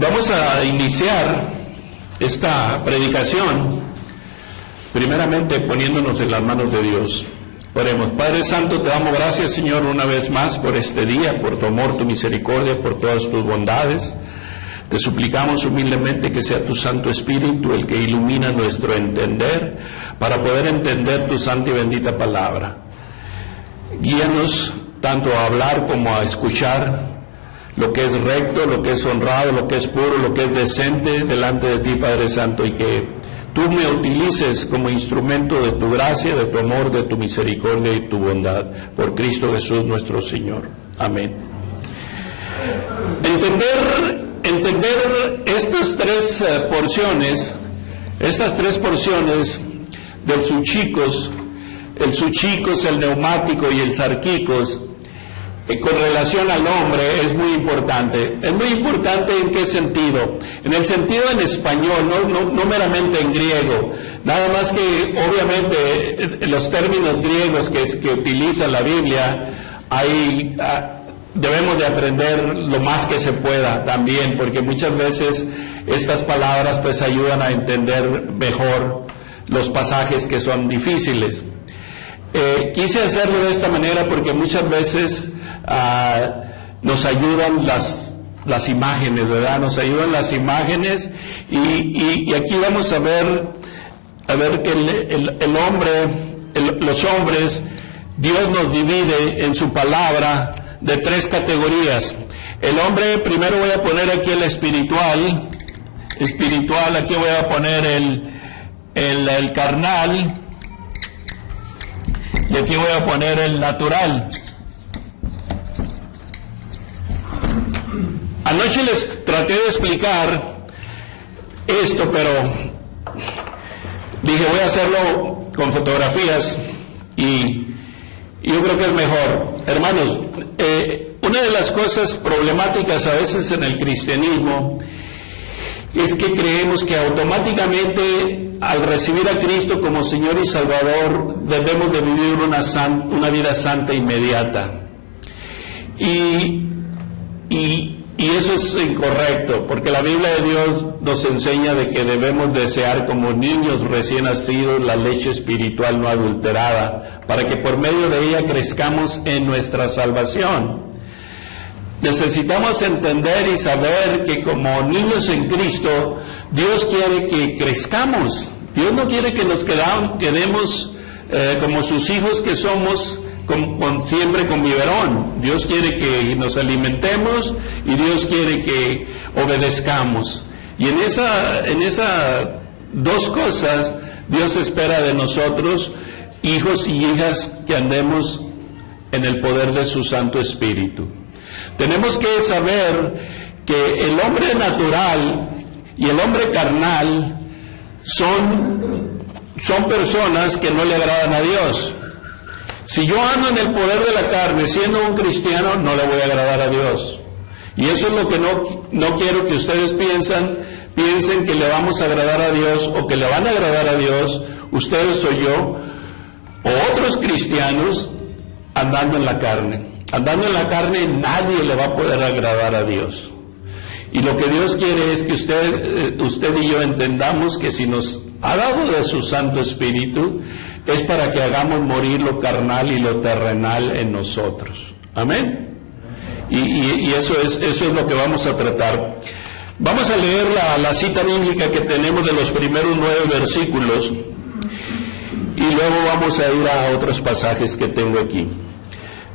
Vamos a iniciar esta predicación primeramente poniéndonos en las manos de Dios. Oremos. Padre Santo, te damos gracias, Señor, una vez más por este día, por tu amor, tu misericordia, por todas tus bondades. Te suplicamos humildemente que sea tu Santo Espíritu el que ilumina nuestro entender para poder entender tu santa y bendita palabra. Guíanos tanto a hablar como a escuchar lo que es recto, lo que es honrado, lo que es puro, lo que es decente delante de ti, Padre Santo, y que tú me utilices como instrumento de tu gracia, de tu amor, de tu misericordia y tu bondad, por Cristo Jesús nuestro Señor. Amén. Entender estas tres porciones del suchicos, el suchicos, el neumático y el sarquicos, con relación al hombre es muy importante. Es muy importante ¿en qué sentido? En el sentido en español, no meramente en griego. Nada más que obviamente los términos griegos que utiliza la Biblia, debemos de aprender lo más que se pueda también, porque muchas veces estas palabras pues ayudan a entender mejor los pasajes que son difíciles. Quise hacerlo de esta manera porque muchas veces nos ayudan las imágenes, ¿verdad? Nos ayudan las imágenes y aquí vamos a ver que los hombres, Dios nos divide en su palabra de tres categorías. El hombre, primero voy a poner aquí el espiritual, aquí voy a poner el carnal, y aquí voy a poner el natural. Anoche les traté de explicar esto, pero dije voy a hacerlo con fotografías y yo creo que es mejor. Hermanos, una de las cosas problemáticas a veces en el cristianismo es que creemos que automáticamente al recibir a Cristo como Señor y Salvador debemos de vivir una vida santa inmediata. Y eso es incorrecto, porque la Biblia de Dios nos enseña de que debemos desear como niños recién nacidos la leche espiritual no adulterada, para que por medio de ella crezcamos en nuestra salvación. Necesitamos entender y saber que como niños en Cristo, Dios quiere que crezcamos. Dios no quiere que nos quedemos como sus hijos que somos, siempre con biberón. Dios quiere que nos alimentemos y Dios quiere que obedezcamos. Y en esas dos cosas, Dios espera de nosotros, hijos y hijas, que andemos en el poder de su Santo Espíritu. Tenemos que saber que el hombre natural y el hombre carnal son personas que no le agradan a Dios. Si yo ando en el poder de la carne siendo un cristiano, no le voy a agradar a Dios. Y eso es lo que no quiero que ustedes piensen que le vamos a agradar a Dios o que le van a agradar a Dios, ustedes o yo, o otros cristianos andando en la carne. Andando en la carne nadie le va a poder agradar a Dios. Y lo que Dios quiere es que usted y yo entendamos que si nos ha dado de su Santo Espíritu, es para que hagamos morir lo carnal y lo terrenal en nosotros. Amén. Y eso es lo que vamos a tratar. Vamos a leer la cita bíblica que tenemos de los primeros 9 versículos y luego vamos a ir a otros pasajes que tengo aquí.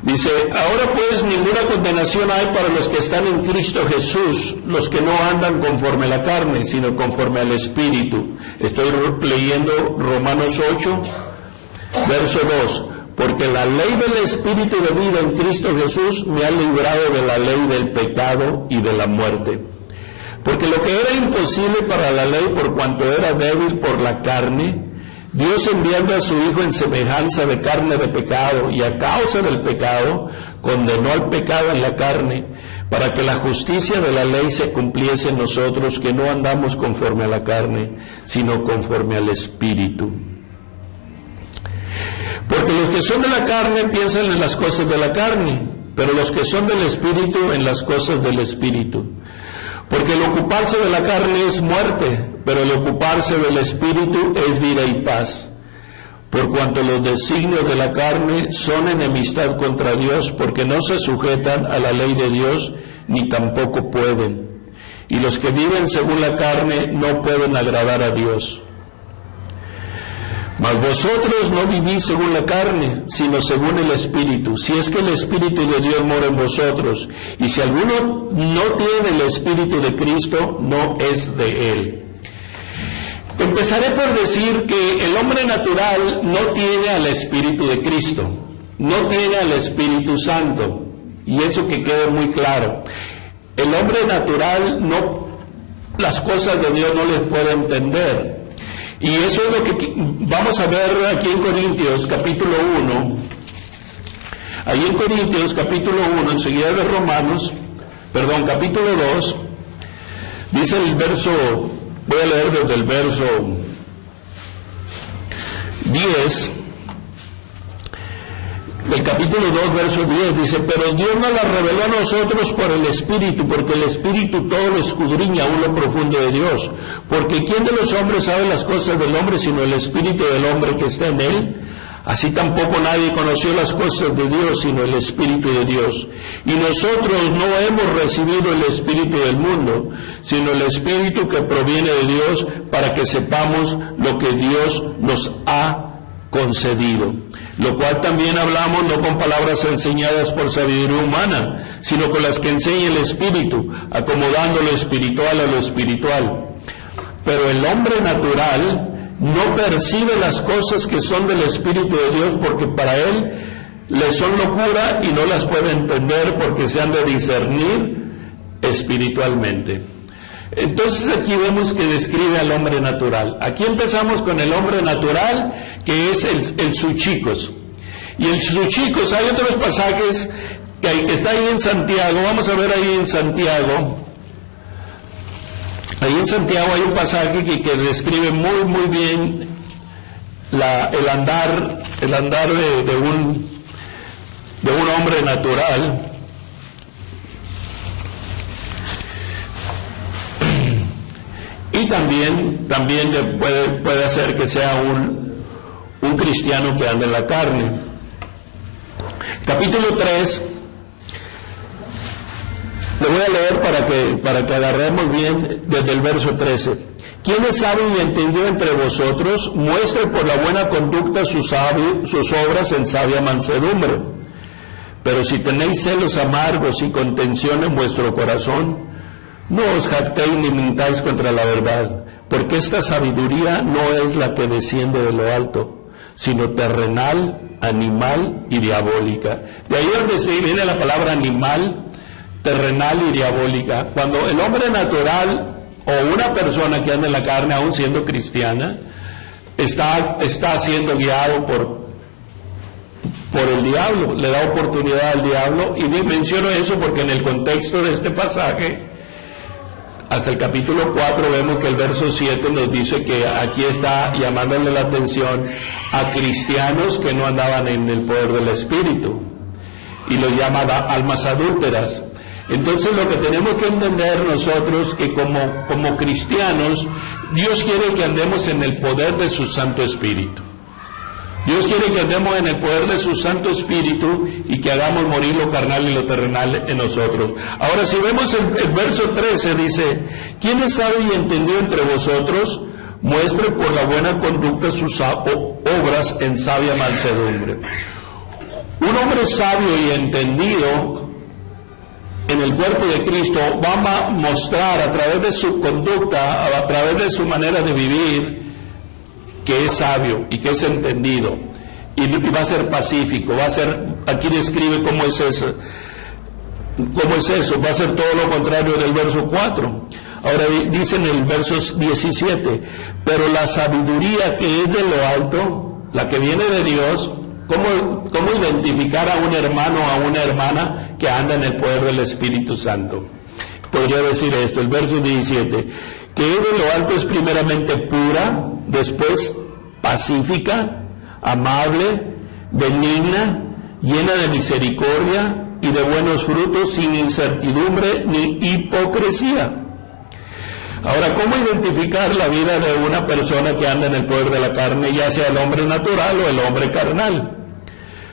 Dice: ahora pues ninguna condenación hay para los que están en Cristo Jesús, los que no andan conforme a la carne, sino conforme al Espíritu. Estoy leyendo Romanos 8, verso 2. Porque la ley del Espíritu de vida en Cristo Jesús me ha librado de la ley del pecado y de la muerte. Porque lo que era imposible para la ley por cuanto era débil por la carne, Dios enviando a su Hijo en semejanza de carne de pecado y a causa del pecado, condenó al pecado en la carne, para que la justicia de la ley se cumpliese en nosotros, que no andamos conforme a la carne, sino conforme al Espíritu. Porque los que son de la carne piensan en las cosas de la carne, pero los que son del Espíritu en las cosas del Espíritu. Porque el ocuparse de la carne es muerte, pero el ocuparse del Espíritu es vida y paz. Por cuanto los designios de la carne son enemistad contra Dios, porque no se sujetan a la ley de Dios, ni tampoco pueden. Y los que viven según la carne no pueden agradar a Dios. Mas vosotros no vivís según la carne, sino según el Espíritu, si es que el Espíritu de Dios mora en vosotros. Y si alguno no tiene el Espíritu de Cristo, no es de él. Empezaré por decir que el hombre natural no tiene al Espíritu de Cristo, no tiene al Espíritu Santo, y eso que quede muy claro. El hombre natural las cosas de Dios no les puede entender. Y eso es lo que vamos a ver aquí en Corintios capítulo 1. Ahí en Corintios capítulo 1, enseguida de capítulo 2, dice el verso, voy a leer desde el verso 10, del capítulo 2, verso 10, dice: pero Dios nos la reveló a nosotros por el Espíritu, porque el Espíritu todo lo escudriña aún lo profundo de Dios. Porque ¿quién de los hombres sabe las cosas del hombre, sino el Espíritu del hombre que está en él? Así tampoco nadie conoció las cosas de Dios, sino el Espíritu de Dios. Y nosotros no hemos recibido el Espíritu del mundo, sino el Espíritu que proviene de Dios, para que sepamos lo que Dios nos ha concedido. Lo cual también hablamos no con palabras enseñadas por sabiduría humana, sino con las que enseña el Espíritu, acomodando lo espiritual a lo espiritual. Pero el hombre natural no percibe las cosas que son del Espíritu de Dios, porque para él le son locura y no las puede entender, porque se han de discernir espiritualmente. Entonces aquí vemos que describe al hombre natural. Aquí empezamos con el hombre natural, que es el suchicos. Y el suchicos, hay otros pasajes que está ahí en Santiago. Vamos a ver ahí en Santiago. Ahí en Santiago hay un pasaje que describe muy bien el andar de un hombre natural. Y también puede hacer que sea un cristiano que anda en la carne. Capítulo 3, le voy a leer para que agarremos bien desde el verso 13. ¿Quién es sabio y entendió entre vosotros? Muestre por la buena conducta sus obras en sabia mansedumbre. Pero si tenéis celos amargos y contención en vuestro corazón, no os jactéis ni mintáis contra la verdad, porque esta sabiduría no es la que desciende de lo alto, sino terrenal, animal y diabólica. De ahí donde se viene la palabra animal, terrenal y diabólica. Cuando el hombre natural o una persona que anda en la carne, aún siendo cristiana, está siendo guiado por el diablo, le da oportunidad al diablo. Y menciono eso porque en el contexto de este pasaje, hasta el capítulo 4 vemos que el verso 7 nos dice que aquí está llamándole la atención a cristianos que no andaban en el poder del Espíritu, y los llama almas adúlteras. Entonces lo que tenemos que entender nosotros, que como cristianos, Dios quiere que andemos en el poder de su Santo Espíritu. Dios quiere que andemos en el poder de su Santo Espíritu y que hagamos morir lo carnal y lo terrenal en nosotros. Ahora, si vemos el verso 13, dice: ¿quién es sabio y entendido entre vosotros? Muestre por la buena conducta sus obras en sabia mansedumbre. Un hombre sabio y entendido en el cuerpo de Cristo va a mostrar a través de su conducta, a través de su manera de vivir, que es sabio y que es entendido, y va a ser pacífico, aquí describe cómo es eso, va a ser todo lo contrario del verso 4. Ahora dice en el verso 17: pero la sabiduría que es de lo alto, la que viene de Dios, ¿cómo identificar a un hermano o a una hermana que anda en el poder del Espíritu Santo? Podría decir esto, el verso 17, que es de lo alto es primeramente pura, después pacífica, amable, benigna, llena de misericordia y de buenos frutos, sin incertidumbre ni hipocresía. Ahora, ¿cómo identificar la vida de una persona que anda en el poder de la carne, ya sea el hombre natural o el hombre carnal?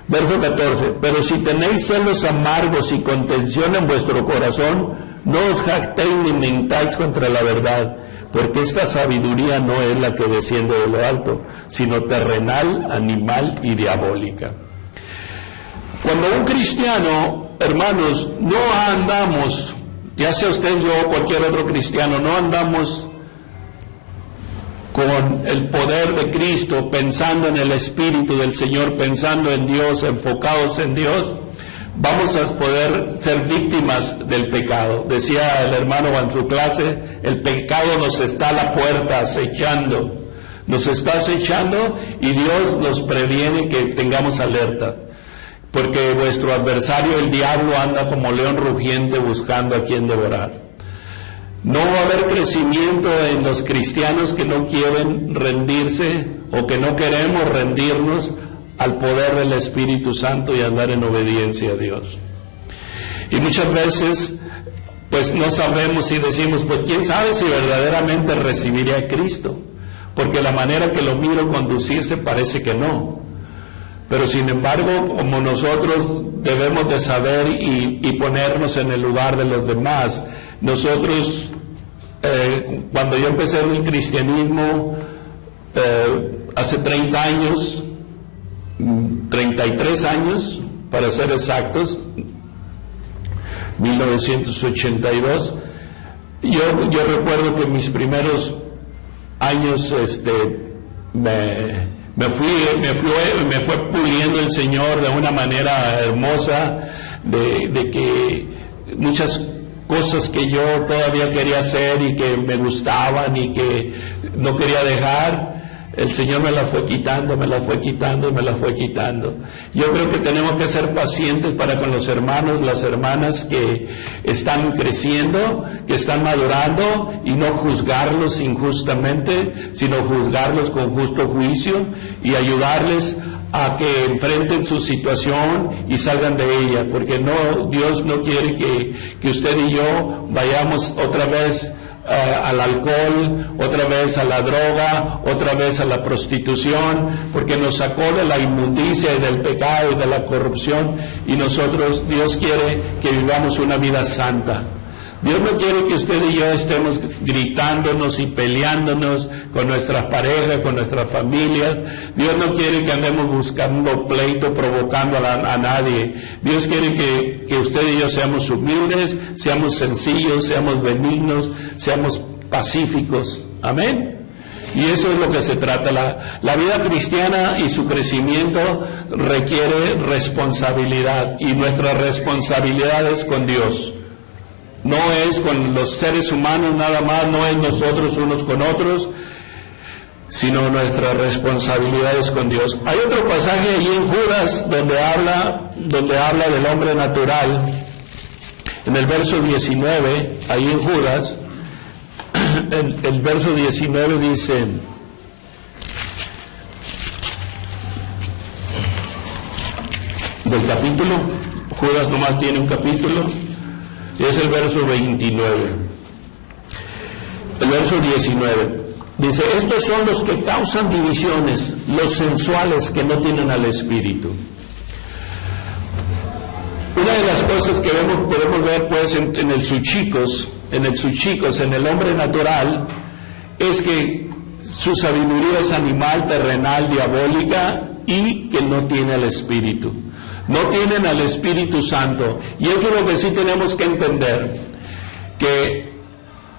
Verso 14, pero si tenéis celos amargos y contención en vuestro corazón, no os jactéis ni mentáis contra la verdad, porque esta sabiduría no es la que desciende de lo alto, sino terrenal, animal y diabólica. Cuando un cristiano, hermanos, no andamos, ya sea usted, yo o cualquier otro cristiano, no andamos con el poder de Cristo, pensando en el Espíritu del Señor, pensando en Dios, enfocados en Dios, vamos a poder ser víctimas del pecado. Decía el hermano en su clase, el pecado nos está a la puerta acechando, nos está acechando y Dios nos previene que tengamos alerta, porque vuestro adversario, el diablo, anda como león rugiente buscando a quien devorar. No va a haber crecimiento en los cristianos que no quieren rendirse o que no queremos rendirnos al poder del Espíritu Santo y andar en obediencia a Dios. Y muchas veces, pues no sabemos y decimos, pues quién sabe si verdaderamente recibiré a Cristo, porque la manera que lo miro conducirse parece que no. Pero sin embargo, como nosotros debemos de saber y ponernos en el lugar de los demás, nosotros, cuando yo empecé en el cristianismo, hace 30 años, 33 años, para ser exactos, 1982, yo recuerdo que mis primeros años me fue puliendo el Señor de una manera hermosa, de que muchas cosas que yo todavía quería hacer y que me gustaban y que no quería dejar, el Señor me las fue quitando, me las fue quitando y me las fue quitando. Yo creo que tenemos que ser pacientes para con los hermanos, las hermanas que están creciendo, que están madurando, y no juzgarlos injustamente, sino juzgarlos con justo juicio y ayudarles a que enfrenten su situación y salgan de ella, porque no, Dios no quiere que usted y yo vayamos otra vez al alcohol, otra vez a la droga, otra vez a la prostitución, porque nos sacó de la inmundicia y del pecado y de la corrupción, y nosotros, Dios quiere que vivamos una vida santa. Dios no quiere que usted y yo estemos gritándonos y peleándonos con nuestras parejas, con nuestras familias. Dios no quiere que andemos buscando pleito, provocando a nadie. Dios quiere que usted y yo seamos humildes, seamos sencillos, seamos benignos, seamos pacíficos. Amén. Y eso es lo que se trata. La vida cristiana y su crecimiento requiere responsabilidad, y nuestra responsabilidad es con Dios. No es con los seres humanos nada más, no es nosotros unos con otros, sino nuestra responsabilidad es con Dios. Hay otro pasaje allí en Judas donde habla del hombre natural, en el verso 19, ahí en Judas, el verso 19 dice: del capítulo, Judas nomás tiene un capítulo, y es el verso 29. El verso 19 dice: estos son los que causan divisiones, los sensuales que no tienen al Espíritu. Una de las cosas que podemos ver pues en el suchicos, en el hombre natural, es que su sabiduría es animal, terrenal, diabólica, y que no tiene al Espíritu. No tienen al Espíritu Santo. Y eso es lo que sí tenemos que entender, que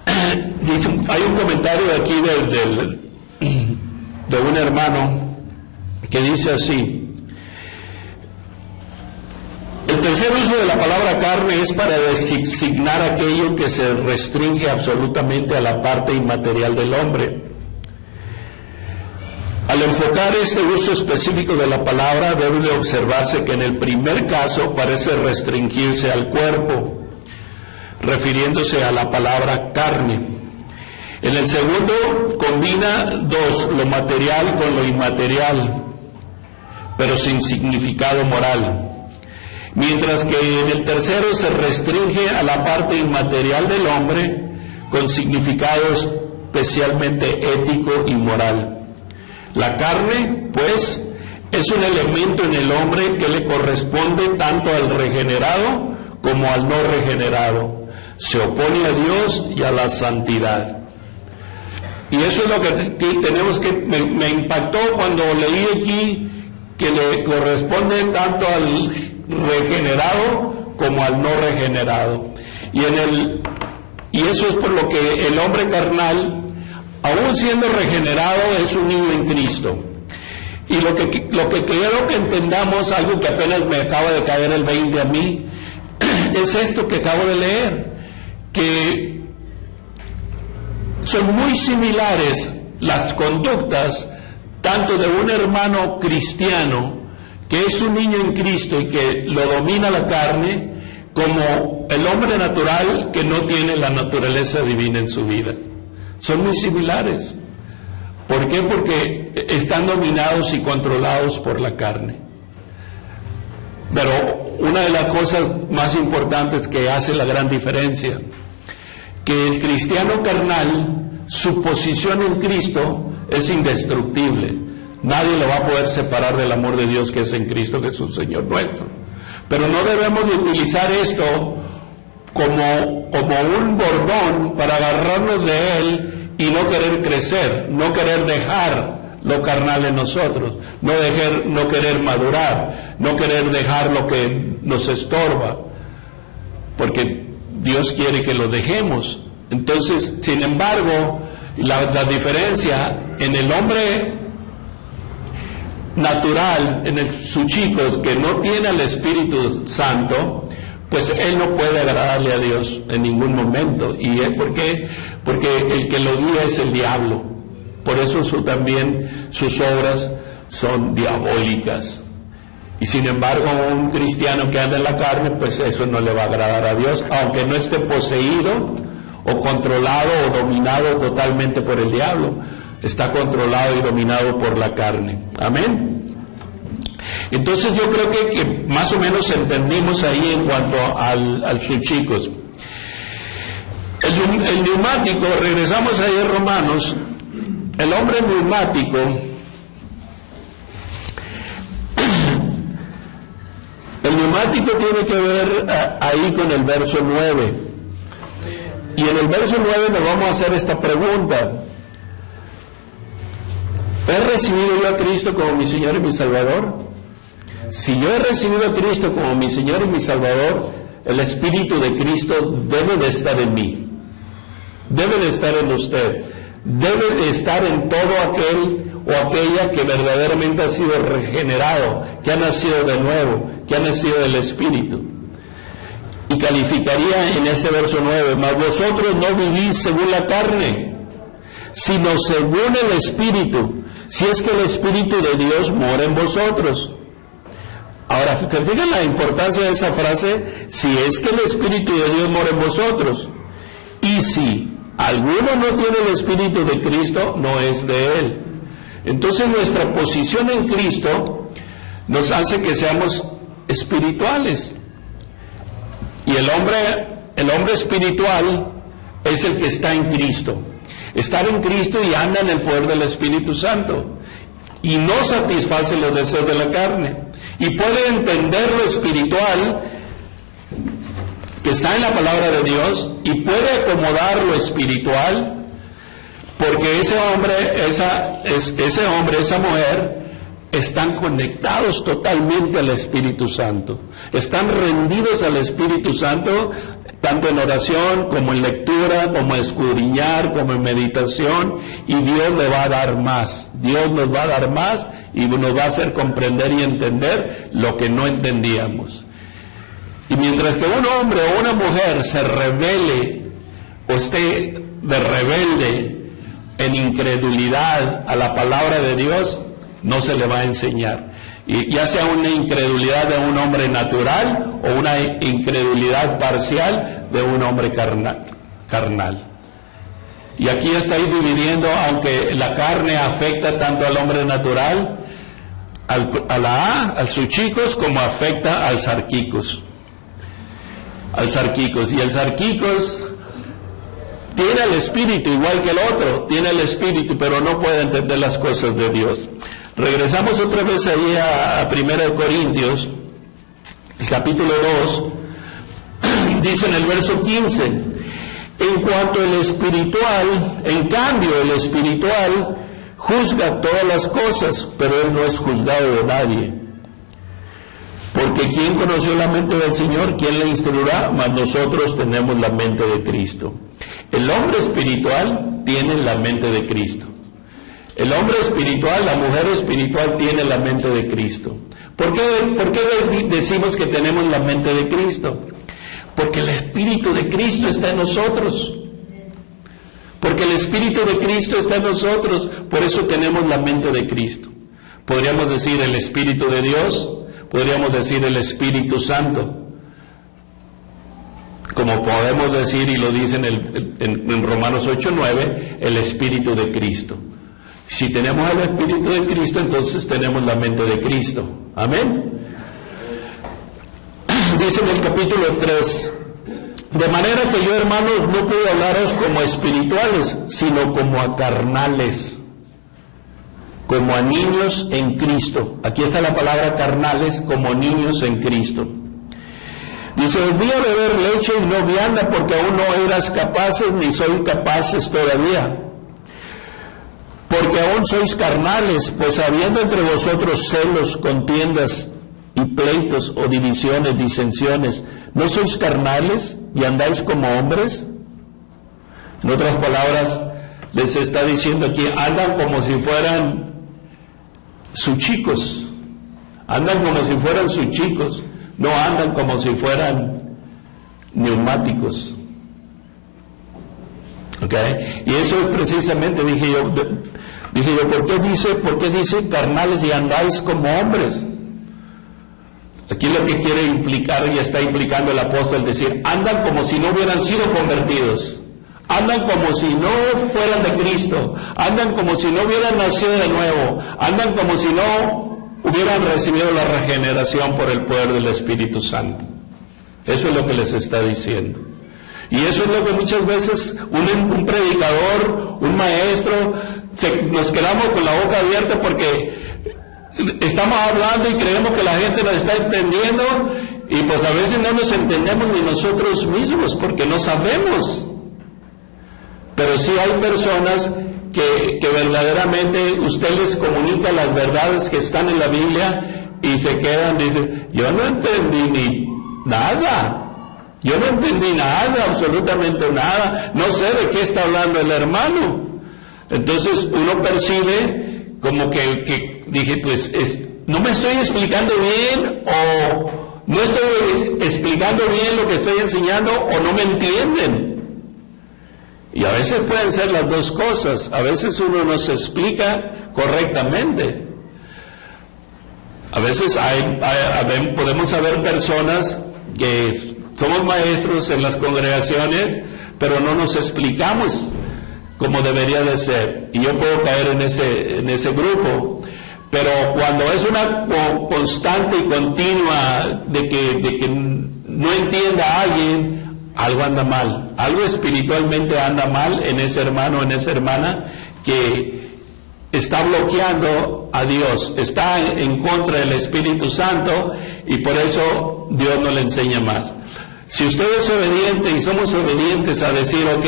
hay un comentario aquí de un hermano que dice así: el tercer uso de la palabra carne es para designar aquello que se restringe absolutamente a la parte inmaterial del hombre. Al enfocar este uso específico de la palabra, debe de observarse que en el primer caso parece restringirse al cuerpo, refiriéndose a la palabra carne. En el segundo combina lo material con lo inmaterial, pero sin significado moral. Mientras que en el tercero se restringe a la parte inmaterial del hombre, con significado especialmente ético y moral. La carne, pues, es un elemento en el hombre que le corresponde tanto al regenerado como al no regenerado. Se opone a Dios y a la santidad. Y eso es lo que tenemos que... Me impactó cuando leí aquí que le corresponde tanto al regenerado como al no regenerado. Y eso es por lo que el hombre carnal, aún siendo regenerado, es un niño en Cristo. Y lo que quiero que entendamos, algo que apenas me acaba de caer el 20 a mí, es esto que acabo de leer, que son muy similares las conductas tanto de un hermano cristiano que es un niño en Cristo y que lo domina la carne, como el hombre natural que no tiene la naturaleza divina en su vida. Son muy similares. ¿Por qué? Porque están dominados y controlados por la carne. Pero una de las cosas más importantes que hace la gran diferencia, que el cristiano carnal, su posición en Cristo es indestructible. Nadie lo va a poder separar del amor de Dios que es en Cristo Jesús, Señor nuestro. Pero no debemos de utilizar esto como un bordón para agarrarnos de él y no querer crecer, no querer dejar lo carnal en nosotros, no querer madurar, no querer dejar lo que nos estorba, porque Dios quiere que lo dejemos. Entonces, sin embargo, la diferencia en el hombre natural, sus chicos que no tiene al Espíritu Santo, pues él no puede agradarle a Dios en ningún momento. ¿Y por qué? Porque el que lo guía es el diablo. Por eso también sus obras son diabólicas. Y sin embargo, un cristiano que anda en la carne, pues eso no le va a agradar a Dios, aunque no esté poseído o controlado o dominado totalmente por el diablo. Está controlado y dominado por la carne. Amén. Entonces yo creo que más o menos entendimos ahí en cuanto a sus chicos. El neumático, regresamos ahí a Romanos, el hombre neumático, el neumático tiene que ver ahí con el verso 9. Y en el verso 9 nos vamos a hacer esta pregunta. ¿He recibido yo a Cristo como mi Señor y mi Salvador? Si yo he recibido a Cristo como mi Señor y mi Salvador, el Espíritu de Cristo debe de estar en mí, debe de estar en usted, debe de estar en todo aquel o aquella que verdaderamente ha sido regenerado, que ha nacido de nuevo, que ha nacido del Espíritu. Y calificaría en este verso 9, mas vosotros no vivís según la carne, sino según el Espíritu, si es que el Espíritu de Dios mora en vosotros. Ahora, ¿te fijas la importancia de esa frase? Si es que el Espíritu de Dios mora en vosotros. Y si alguno no tiene el Espíritu de Cristo, no es de Él. Entonces nuestra posición en Cristo nos hace que seamos espirituales. Y el hombre espiritual es el que está en Cristo. Estar en Cristo y anda en el poder del Espíritu Santo. Y no satisface los deseos de la carne. Y puede entender lo espiritual que está en la palabra de Dios y puede acomodar lo espiritual, porque ese hombre, esa mujer están conectados totalmente al Espíritu Santo, están rendidos al Espíritu Santo, tanto en oración como en lectura, como en escudriñar, como en meditación, y Dios le va a dar más. Dios nos va a dar más y nos va a hacer comprender y entender lo que no entendíamos. Y mientras que un hombre o una mujer se revele o esté de rebelde en incredulidad a la palabra de Dios, no se le va a enseñar. Y ya sea una incredulidad de un hombre natural o una incredulidad parcial de un hombre carnal. Y aquí estáis dividiendo, aunque la carne afecta tanto al hombre natural, a sus chicos, como afecta al sarquicos. Y el sarquicos, tiene el Espíritu igual que el otro, tiene el Espíritu, pero no puede entender las cosas de Dios. Regresamos otra vez ahí a 1 Corintios, capítulo 2, dice en el verso 15, en cuanto el espiritual, en cambio el espiritual juzga todas las cosas, pero él no es juzgado de nadie. Porque ¿quién conoció la mente del Señor? ¿Quién le instruirá? Mas nosotros tenemos la mente de Cristo. El hombre espiritual tiene la mente de Cristo. El hombre espiritual, la mujer espiritual tiene la mente de Cristo. ¿Por qué decimos que tenemos la mente de Cristo? Porque el Espíritu de Cristo está en nosotros. Porque el Espíritu de Cristo está en nosotros. Por eso tenemos la mente de Cristo. Podríamos decir el Espíritu de Dios, podríamos decir el Espíritu Santo. Como podemos decir, y lo dice en Romanos 8:9, el Espíritu de Cristo. Si tenemos el Espíritu de Cristo, entonces tenemos la mente de Cristo. Amén. Dice en el capítulo 3, de manera que yo, hermanos, no puedo hablaros como espirituales, sino como a carnales, como a niños en Cristo. Aquí está la palabra carnales, como niños en Cristo. Dice, os di a beber leche y no vianda, porque aún no eras capaces, ni sois capaces todavía. Porque aún sois carnales, pues habiendo entre vosotros celos, contiendas y pleitos o divisiones, disensiones, ¿no sois carnales y andáis como hombres? En otras palabras, les está diciendo aquí, andan como si fueran sus chicos, andan como si fueran sus chicos, no andan como si fueran neumáticos. ¿Ok? Y eso es precisamente, dije yo, ¿por qué dice carnales y andáis como hombres? Aquí lo que quiere implicar, y está implicando el apóstol, decir, andan como si no hubieran sido convertidos, andan como si no fueran de Cristo, andan como si no hubieran nacido de nuevo, andan como si no hubieran recibido la regeneración por el poder del Espíritu Santo. Eso es lo que les está diciendo. Y eso es lo que muchas veces un predicador, un maestro, nos quedamos con la boca abierta porque estamos hablando y creemos que la gente nos está entendiendo y pues a veces no nos entendemos ni nosotros mismos porque no sabemos. Pero sí hay personas que verdaderamente usted les comunica las verdades que están en la Biblia y se quedan y dicen, yo no entendí ni nada. Yo no entendí nada, absolutamente nada. No sé de qué está hablando el hermano. Entonces uno percibe como que dije, pues, no me estoy explicando bien o no estoy explicando bien lo que estoy enseñando o no me entienden. Y a veces pueden ser las dos cosas. A veces uno no se explica correctamente. A veces podemos haber personas que somos maestros en las congregaciones, pero no nos explicamos como debería de ser. Y yo puedo caer en ese grupo. Pero cuando es una constante y continua de que no entienda a alguien, algo anda mal. Algo espiritualmente anda mal en ese hermano o en esa hermana que está bloqueando a Dios, está en contra del Espíritu Santo y por eso Dios no le enseña más. Si usted es obediente y somos obedientes a decir, ok,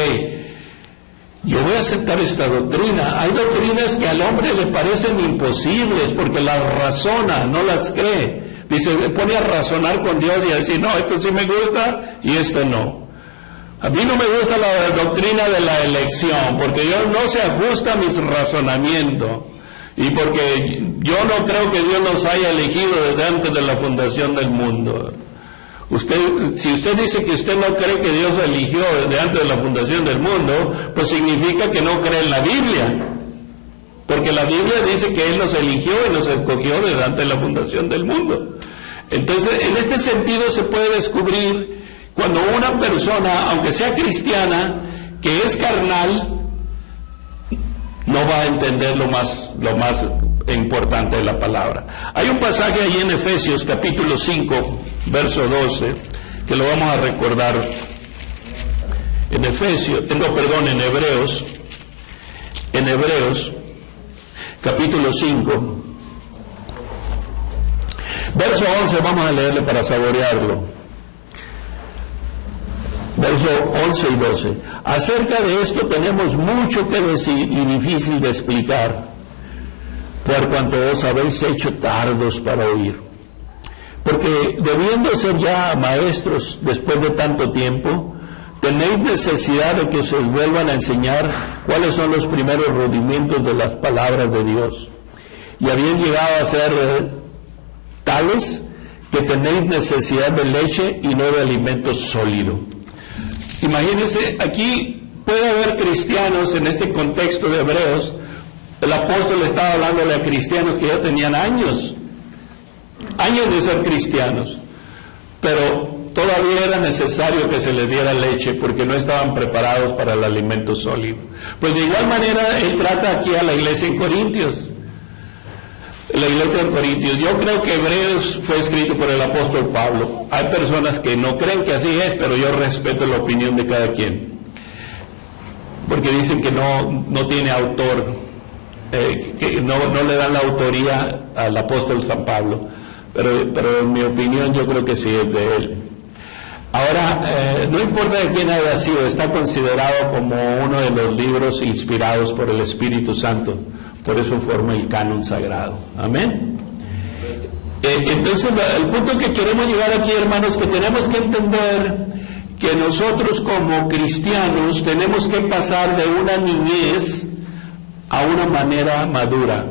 yo voy a aceptar esta doctrina. Hay doctrinas que al hombre le parecen imposibles porque las razona, no las cree. Dice, se pone a razonar con Dios y a decir, no, esto sí me gusta y esto no. A mí no me gusta la doctrina de la elección porque no se ajusta a mis razonamientos y porque yo no creo que Dios nos haya elegido desde antes de la fundación del mundo. Si usted dice que usted no cree que Dios eligió desde antes de la fundación del mundo, pues significa que no cree en la Biblia. Porque la Biblia dice que Él nos eligió y nos escogió desde antes de la fundación del mundo. Entonces, en este sentido se puede descubrir cuando una persona, aunque sea cristiana, que es carnal, no va a entender lo más importante de la palabra. Hay un pasaje ahí en Efesios capítulo 5, verso 12, que lo vamos a recordar. en Hebreos, capítulo 5, verso 11, vamos a leerle para saborearlo. Verso 11 y 12. Acerca de esto tenemos mucho que decir y difícil de explicar, por cuanto os habéis hecho tardos para oír. Porque debiendo ser ya maestros después de tanto tiempo, tenéis necesidad de que se os vuelvan a enseñar cuáles son los primeros rudimentos de las palabras de Dios. Y habéis llegado a ser tales que tenéis necesidad de leche y no de alimento sólido. Imagínense, aquí puede haber cristianos en este contexto de Hebreos. El apóstol estaba hablándole a cristianos que ya tenían años de ser cristianos, pero todavía era necesario que se les diera leche porque no estaban preparados para el alimento sólido. Pues de igual manera él trata aquí a la iglesia en Corintios. La iglesia en Corintios. Yo creo que Hebreos fue escrito por el apóstol Pablo. Hay personas que no creen que así es, pero yo respeto la opinión de cada quien, porque dicen que no tiene autor, que no le dan la autoría al apóstol San Pablo, pero en mi opinión yo creo que sí es de él. Ahora, no importa de quién haya sido, está considerado como uno de los libros inspirados por el Espíritu Santo, por eso forma el canon sagrado. Amén. Entonces, el punto que queremos llegar aquí, hermanos, que tenemos que entender que nosotros como cristianos tenemos que pasar de una niñez a una manera madura.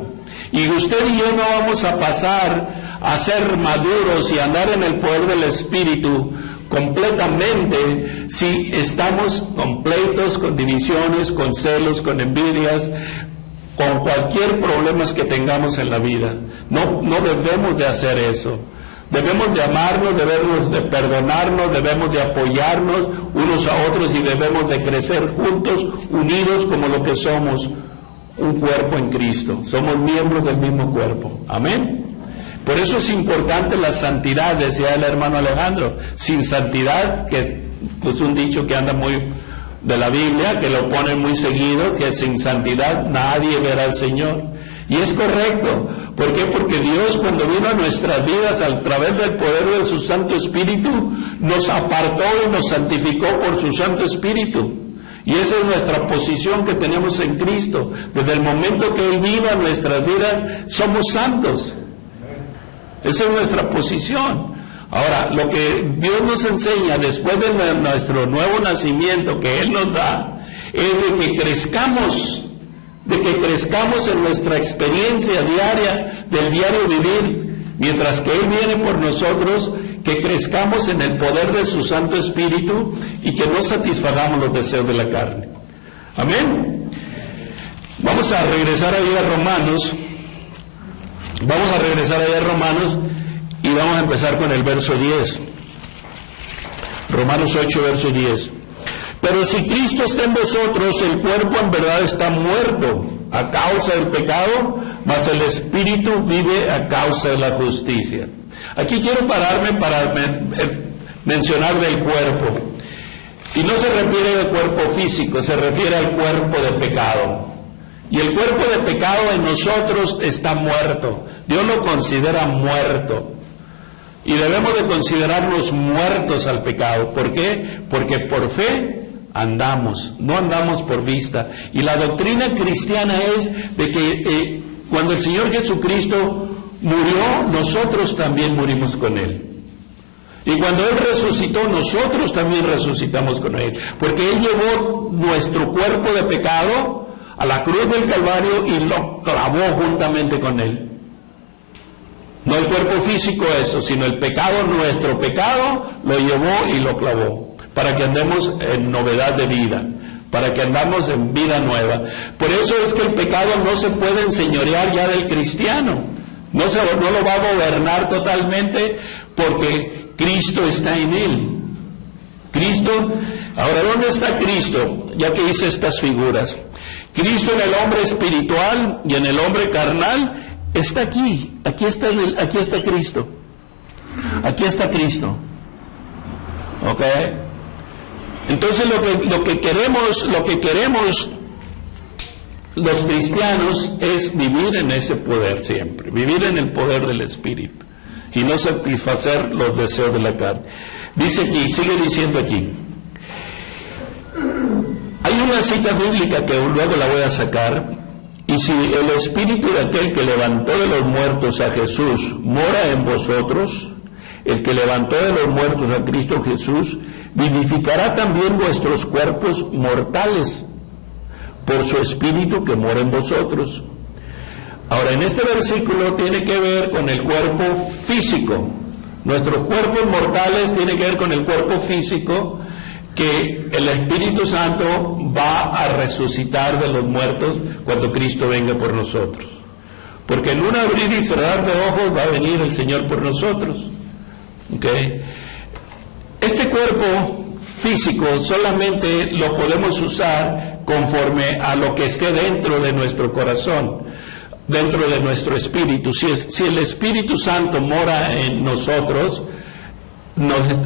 Y usted y yo no vamos a pasar a ser maduros y andar en el poder del Espíritu completamente si estamos con pleitos, con divisiones, con celos, con envidias, con cualquier problema que tengamos en la vida. No debemos de hacer eso. Debemos de amarnos, debemos de perdonarnos, debemos de apoyarnos unos a otros y debemos de crecer juntos, unidos como lo que somos, un cuerpo en Cristo. Somos miembros del mismo cuerpo. Amén. Por eso es importante la santidad, decía el hermano Alejandro. Sin santidad, que es un dicho que anda muy de la Biblia, que lo ponen muy seguido, que sin santidad nadie verá al Señor. Y es correcto. ¿Por qué? Porque Dios, cuando vino a nuestras vidas a través del poder de su Santo Espíritu, nos apartó y nos santificó por su Santo Espíritu. Y esa es nuestra posición que tenemos en Cristo. Desde el momento que Él vino a nuestras vidas, somos santos. Esa es nuestra posición. Ahora, lo que Dios nos enseña después de nuestro nuevo nacimiento que Él nos da, es de que crezcamos en nuestra experiencia diaria, del diario vivir, mientras que Él viene por nosotros, que crezcamos en el poder de su Santo Espíritu y que no satisfagamos los deseos de la carne. Amén. Vamos a regresar ahí a Romanos. Y vamos a empezar con el verso 10. Romanos 8, verso 10. Pero si Cristo está en vosotros, el cuerpo en verdad está muerto a causa del pecado, mas el espíritu vive a causa de la justicia. Aquí quiero pararme para mencionar del cuerpo. Y no se refiere al cuerpo físico, se refiere al cuerpo de pecado. Y el cuerpo de pecado en nosotros está muerto. Dios lo considera muerto. Y debemos de considerarnos muertos al pecado. ¿Por qué? Porque por fe andamos, no andamos por vista. Y la doctrina cristiana es de que cuando el Señor Jesucristo murió, nosotros también murimos con Él. Y cuando Él resucitó, nosotros también resucitamos con Él. Porque Él llevó nuestro cuerpo de pecado a la cruz del Calvario y lo clavó juntamente con Él. No el cuerpo físico eso, sino el pecado, nuestro pecado, lo llevó y lo clavó, para que andemos en novedad de vida, para que andamos en vida nueva. Por eso es que el pecado no se puede enseñorear ya del cristiano, no lo va a gobernar totalmente, porque Cristo está en él. Cristo, ahora, ¿dónde está Cristo? Ya que hice estas figuras. Cristo en el hombre espiritual y en el hombre carnal está aquí. Aquí está Cristo. Aquí está Cristo. ¿Ok? Entonces lo que queremos los cristianos es vivir en ese poder siempre, vivir en el poder del Espíritu y no satisfacer los deseos de la carne. Dice aquí, sigue diciendo aquí. Hay una cita bíblica que luego la voy a sacar. Y si el espíritu de aquel que levantó de los muertos a Jesús mora en vosotros, el que levantó de los muertos a Cristo Jesús, vivificará también vuestros cuerpos mortales por su espíritu que mora en vosotros. Ahora, en este versículo tiene que ver con el cuerpo físico. Nuestros cuerpos mortales tienen que ver con el cuerpo físico que el Espíritu Santo va a resucitar de los muertos cuando Cristo venga por nosotros. Porque en un abrir y cerrar de ojos va a venir el Señor por nosotros. ¿Okay? Este cuerpo físico solamente lo podemos usar conforme a lo que esté dentro de nuestro corazón, dentro de nuestro espíritu. Si el Espíritu Santo mora en nosotros,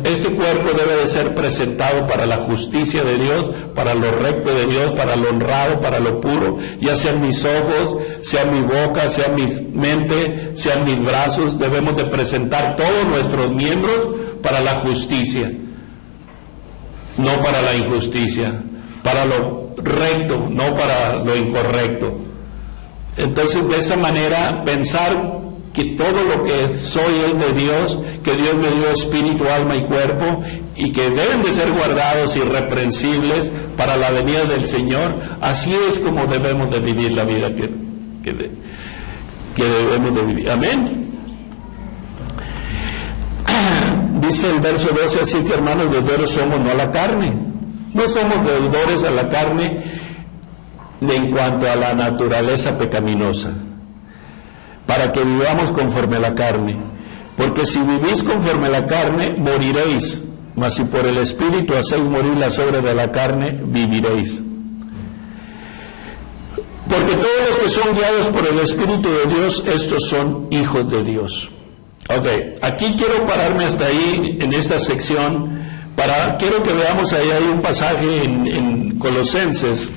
este cuerpo debe de ser presentado para la justicia de Dios, para lo recto de Dios, para lo honrado, para lo puro, ya sean mis ojos, sea mi boca, sea mi mente, sean mis brazos. Debemos de presentar todos nuestros miembros para la justicia, no para la injusticia, para lo recto, no para lo incorrecto. Entonces, de esa manera, pensar que todo lo que soy es de Dios, que Dios me dio espíritu, alma y cuerpo, y que deben de ser guardados irreprensibles para la venida del Señor. Así es como debemos de vivir la vida que debemos de vivir. Amén. Dice el verso 12, así que hermanos, deudores somos no a la carne. No somos deudores a la carne en cuanto a la naturaleza pecaminosa, para que vivamos conforme a la carne. Porque si vivís conforme a la carne, moriréis, mas si por el Espíritu hacéis morir las obras de la carne, viviréis. Porque todos los que son guiados por el Espíritu de Dios, estos son hijos de Dios. Ok, aquí quiero pararme hasta ahí, en esta sección, quiero que veamos ahí, hay un pasaje en Colosenses,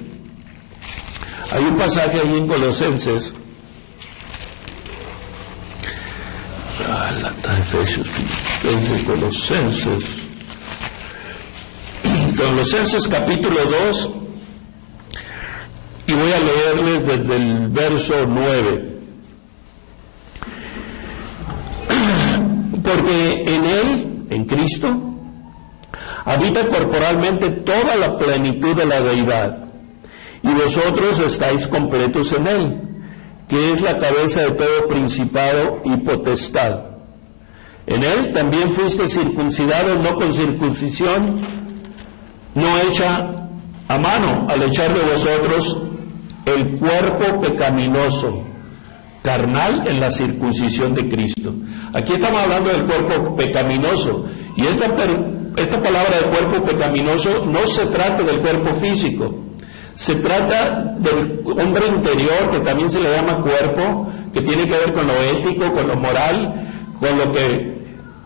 hay un pasaje ahí en Colosenses, Efesios, desde Colosenses capítulo 2, y voy a leerles desde el verso 9. Porque en Él, en Cristo, habita corporalmente toda la plenitud de la deidad, y vosotros estáis completos en Él, que es la cabeza de todo principado y potestad. En Él también fuiste circuncidados, no con circuncisión, no hecha a mano, al echar de vosotros el cuerpo pecaminoso, carnal, en la circuncisión de Cristo. Aquí estamos hablando del cuerpo pecaminoso, y esta palabra de cuerpo pecaminoso no se trata del cuerpo físico, se trata del hombre interior, que también se le llama cuerpo, que tiene que ver con lo ético, con lo moral, con lo que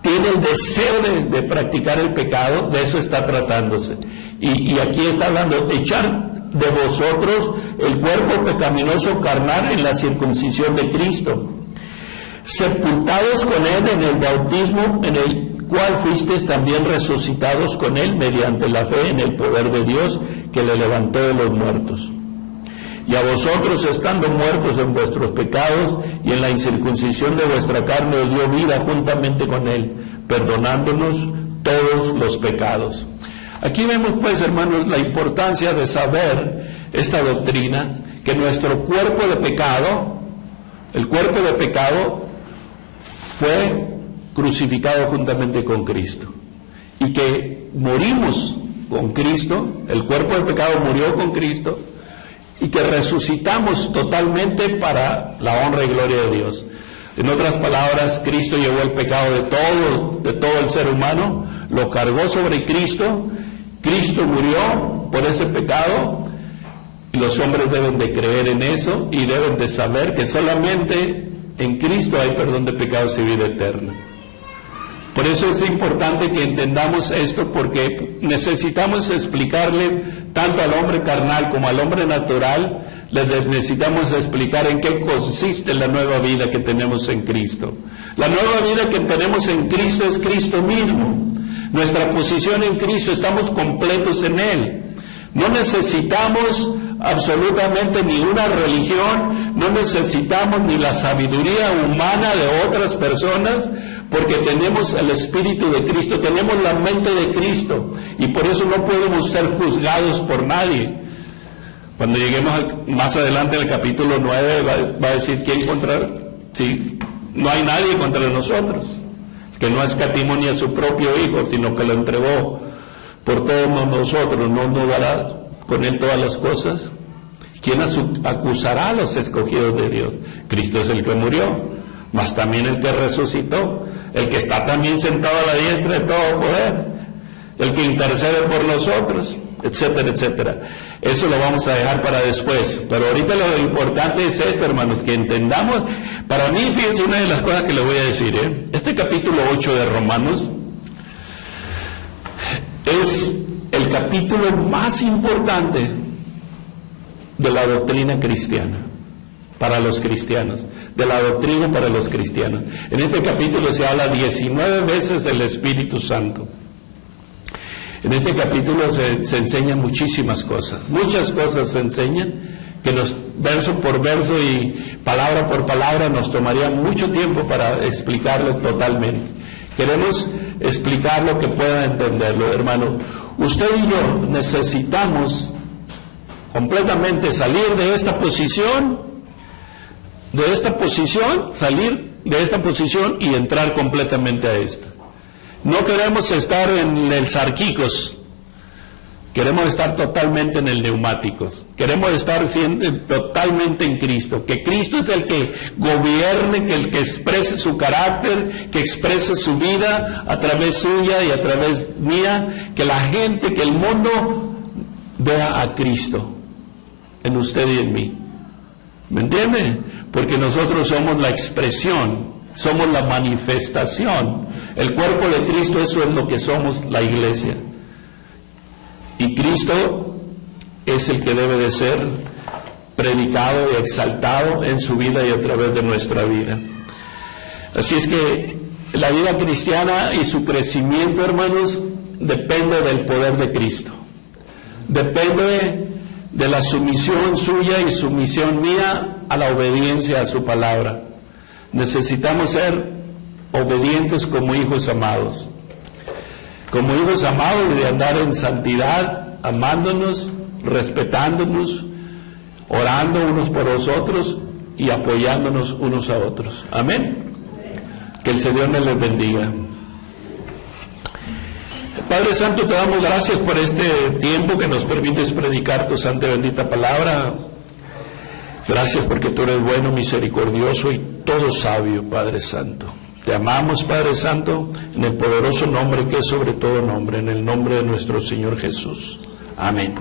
tiene el deseo de practicar el pecado. De eso está tratándose. Y aquí está hablando de echar de vosotros el cuerpo pecaminoso carnal en la circuncisión de Cristo, sepultados con Él en el bautismo, en el cual fuisteis también resucitados con Él mediante la fe en el poder de Dios que le levantó de los muertos. Y a vosotros, estando muertos en vuestros pecados y en la incircuncisión de vuestra carne, os dio vida juntamente con Él, perdonándonos todos los pecados. Aquí vemos, pues, hermanos, la importancia de saber esta doctrina, que nuestro cuerpo de pecado, el cuerpo de pecado, fue crucificado juntamente con Cristo, y que morimos con Cristo, el cuerpo de pecado murió con Cristo, y que resucitamos totalmente para la honra y gloria de Dios. En otras palabras, Cristo llevó el pecado de todo el ser humano, lo cargó sobre Cristo, Cristo murió por ese pecado, y los hombres deben de creer en eso y deben de saber que solamente en Cristo hay perdón de pecados y vida eterna. Por eso es importante que entendamos esto, porque necesitamos explicarle tanto al hombre carnal como al hombre natural, les necesitamos explicar en qué consiste la nueva vida que tenemos en Cristo. La nueva vida que tenemos en Cristo es Cristo mismo. Nuestra posición en Cristo, estamos completos en Él. No necesitamos absolutamente ni una religión, no necesitamos ni la sabiduría humana de otras personas, porque tenemos el Espíritu de Cristo, tenemos la mente de Cristo, y por eso no podemos ser juzgados por nadie. Cuando lleguemos más adelante al capítulo 9 va a decir ¿quién contra? Sí, no hay nadie contra nosotros, que no escatimó ni a su propio Hijo, sino que lo entregó por todos nosotros, ¿no nos dará con Él todas las cosas? ¿Quién acusará a los escogidos de Dios? Cristo es el que murió, mas también el que resucitó, el que está también sentado a la diestra de todo poder, el que intercede por nosotros, etcétera, etcétera. Eso lo vamos a dejar para después, pero ahorita lo importante es esto, hermanos, que entendamos. Para mí, fíjense, una de las cosas que les voy a decir, este capítulo 8 de Romanos es el capítulo más importante de la doctrina cristiana, para los cristianos, de la doctrina para los cristianos. En este capítulo se habla 19 veces del Espíritu Santo. En este capítulo se enseñan muchísimas cosas, muchas cosas se enseñan, que verso por verso y palabra por palabra nos tomaría mucho tiempo para explicarlo totalmente. Queremos explicarlo que puedan entenderlo, hermano. Usted y yo necesitamos completamente salir de esta posición, salir de esta posición y entrar completamente a esta. No queremos estar en el sarquicos, queremos estar totalmente en el neumáticos, queremos estar totalmente en Cristo, que Cristo es el que gobierne, que el que exprese su carácter, que exprese su vida a través suya y a través mía, que la gente, que el mundo vea a Cristo en usted y en mí. ¿Me entiende? Porque nosotros somos la expresión, somos la manifestación. El cuerpo de Cristo, eso es lo que somos, la iglesia. Y Cristo es el que debe de ser predicado y exaltado en su vida y a través de nuestra vida. Así es que la vida cristiana y su crecimiento, hermanos, depende del poder de Cristo. Depende de la sumisión suya y sumisión mía a la obediencia a su palabra. Necesitamos ser obedientes como hijos amados. Como hijos amados, de andar en santidad, amándonos, respetándonos, orando unos por los otros y apoyándonos unos a otros. Amén. Que el Señor me les bendiga. Padre Santo, te damos gracias por este tiempo que nos permites predicar tu santa y bendita palabra. Gracias porque tú eres bueno, misericordioso y todo sabio, Padre Santo. Te amamos, Padre Santo, en el poderoso nombre que es sobre todo nombre, en el nombre de nuestro Señor Jesús. Amén.